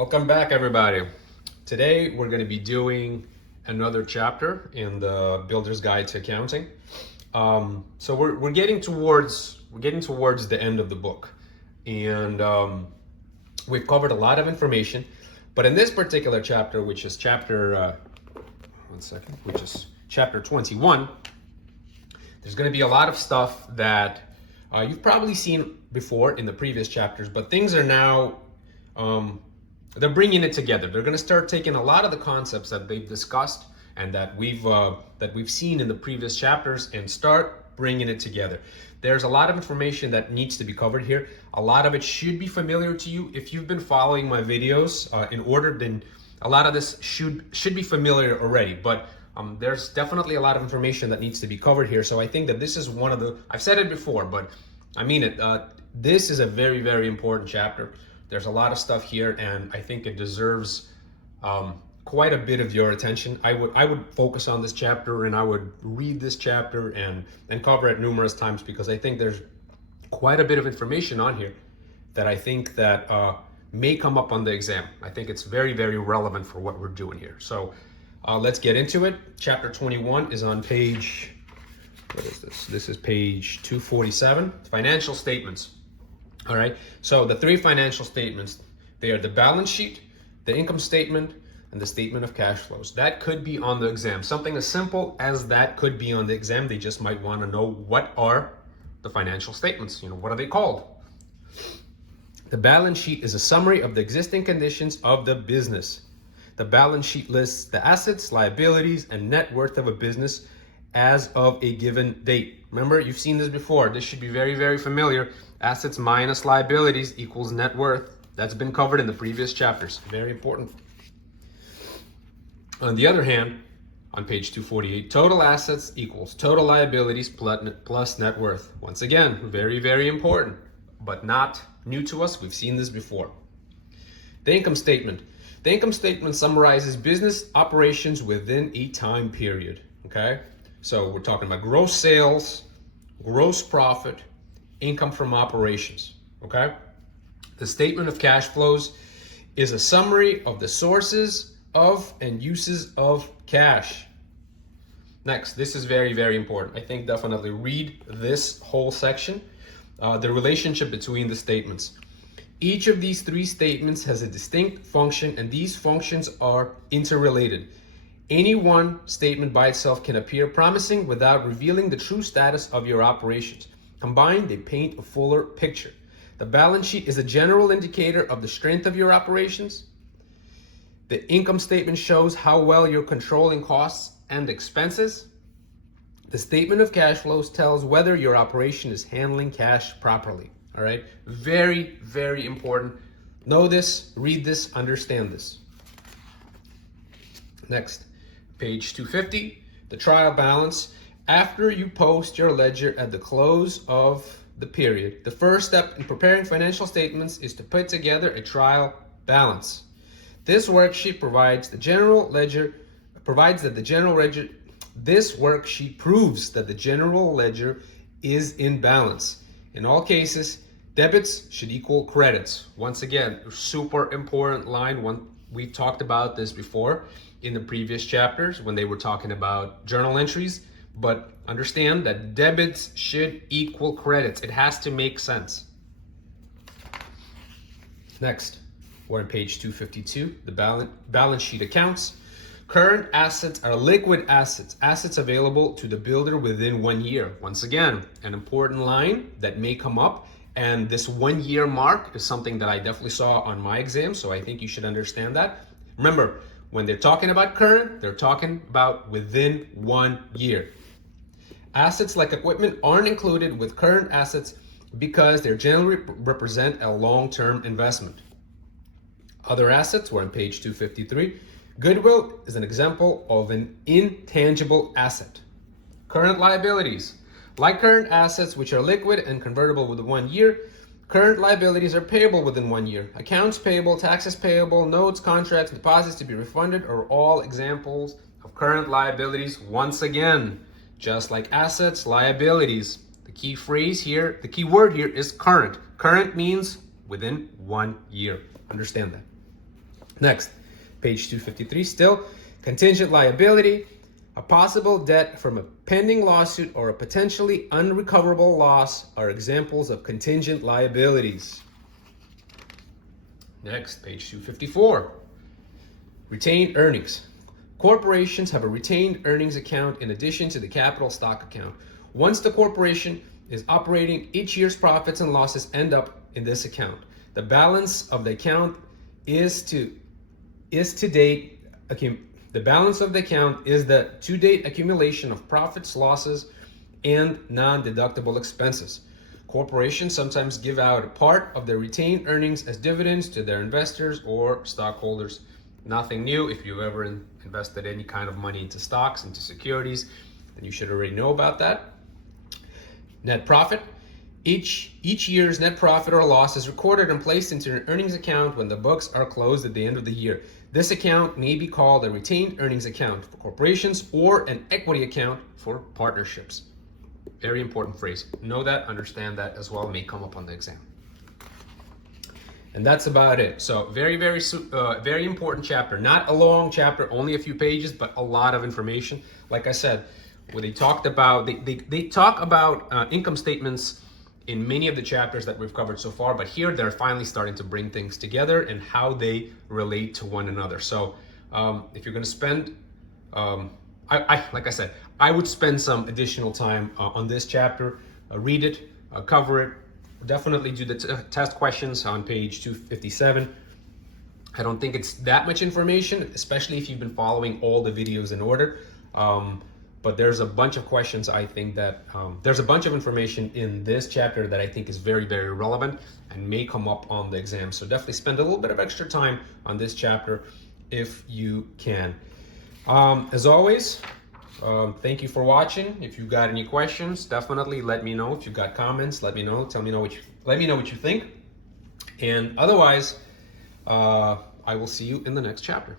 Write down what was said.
Welcome back, everybody. Today we're going to be doing another chapter in the Builder's Guide to Accounting. So we're getting towards the end of the book, and we've covered a lot of information. But in this particular chapter, which is chapter 21, there's going to be a lot of stuff that you've probably seen before in the previous chapters, but things are now they're bringing it together. They're going to start taking a lot of the concepts that they've discussed and that we've seen in the previous chapters and start bringing it together. There's a lot of information that needs to be covered here. A lot of it should be familiar to you if you've been following my videos in order. Then a lot of this should be familiar already. But there's definitely a lot of information that needs to be covered here. So I think that this is one of the. I've said it before, but I mean it. This is a very, very important chapter. There's a lot of stuff here, and I think it deserves quite a bit of your attention. I would focus on this chapter, and I would read this chapter and cover it numerous times, because I think there's quite a bit of information on here that I think that may come up on the exam. I think it's very, very relevant for what we're doing here. So let's get into it. Chapter 21 is on page, what is this? This is page 247, financial statements. All right, so the three financial statements, they are the balance sheet, the income statement, and the statement of cash flows. That could be on the exam. Something as simple as that could be on the exam. They just might want to know, what are the financial statements? What are they called? The balance sheet is a summary of the existing conditions of the business. The balance sheet lists the assets, liabilities, and net worth of a business as of a given date. Remember, you've seen this before. This should be very, very familiar. Assets minus liabilities equals net worth. That's been covered in the previous chapters. Very important. On the other hand, on page 248, total assets equals total liabilities plus net worth. Once again, very, very important, but not new to us. We've seen this before. The income statement. The income statement summarizes business operations within a time period. Okay? So we're talking about gross sales, gross profit, income from operations. Okay? The statement of cash flows is a summary of the sources of and uses of cash. Next, this is very, very important. I think definitely read this whole section. The relationship between the statements. Each of these three statements has a distinct function, and these functions are interrelated. Any one statement by itself can appear promising without revealing the true status of your operations. Combined, they paint a fuller picture. The balance sheet is a general indicator of the strength of your operations. The income statement shows how well you're controlling costs and expenses. The statement of cash flows tells whether your operation is handling cash properly. All right? Very, very important. Know this, read this, understand this. Next, page 250, the trial balance. After you post your ledger at the close of the period, the first step in preparing financial statements is to put together a trial balance. This worksheet proves that the general ledger is in balance. In all cases, debits should equal credits. Once again, super important line. We've talked about this before in the previous chapters when they were talking about journal entries, but understand that debits should equal credits. It has to make sense. Next, we're on page 252, the balance sheet accounts. Current assets are liquid assets, assets available to the builder within 1 year. Once again, an important line that may come up, and this 1 year mark is something that I definitely saw on my exam, so I think you should understand that. Remember, when they're talking about current, they're talking about within 1 year. Assets like equipment aren't included with current assets because they generally represent a long-term investment. Other assets were on page 253. Goodwill is an example of an intangible asset. Current liabilities. Like current assets, which are liquid and convertible within 1 year, current liabilities are payable within 1 year. Accounts payable, taxes payable, notes, contracts, deposits to be refunded are all examples of current liabilities. Once again, just like assets, liabilities. The key phrase here, the key word here is current. Current means within 1 year. Understand that. Next, page 253 still. Contingent liability, a possible debt from a pending lawsuit or a potentially unrecoverable loss are examples of contingent liabilities. Next, page 254. Retained earnings. Corporations have a retained earnings account in addition to the capital stock account. Once the corporation is operating, each year's profits and losses end up in this account. The balance of the account the balance of the account is the to-date accumulation of profits, losses, and non-deductible expenses. Corporations sometimes give out a part of their retained earnings as dividends to their investors or stockholders. Nothing new. If you've ever invested any kind of money into stocks, into securities, then you should already know about that. Net profit. Each year's net profit or loss is recorded and placed into an earnings account when the books are closed at the end of the year. This account may be called a retained earnings account for corporations or an equity account for partnerships. Very important phrase. Know that, understand that as well. It may come up on the exam. And that's about it. So very important chapter. Not a long chapter, only a few pages, but a lot of information. Like I said, where they talk about income statements in many of the chapters that we've covered so far, but here they're finally starting to bring things together and how they relate to one another. So if you're going to spend, like I said, I would spend some additional time on this chapter, read it, cover it, definitely do the test questions on page 257. I don't think it's that much information, especially if you've been following all the videos in order. But there's a bunch of questions, I think that there's a bunch of information in this chapter that I think is very relevant and may come up on the exam. So definitely spend a little bit of extra time on this chapter if you can. As always, thank you for watching. If you've got any questions, definitely let me know. If you've got comments, let me know. Let me know what you think. And otherwise, I will see you in the next chapter.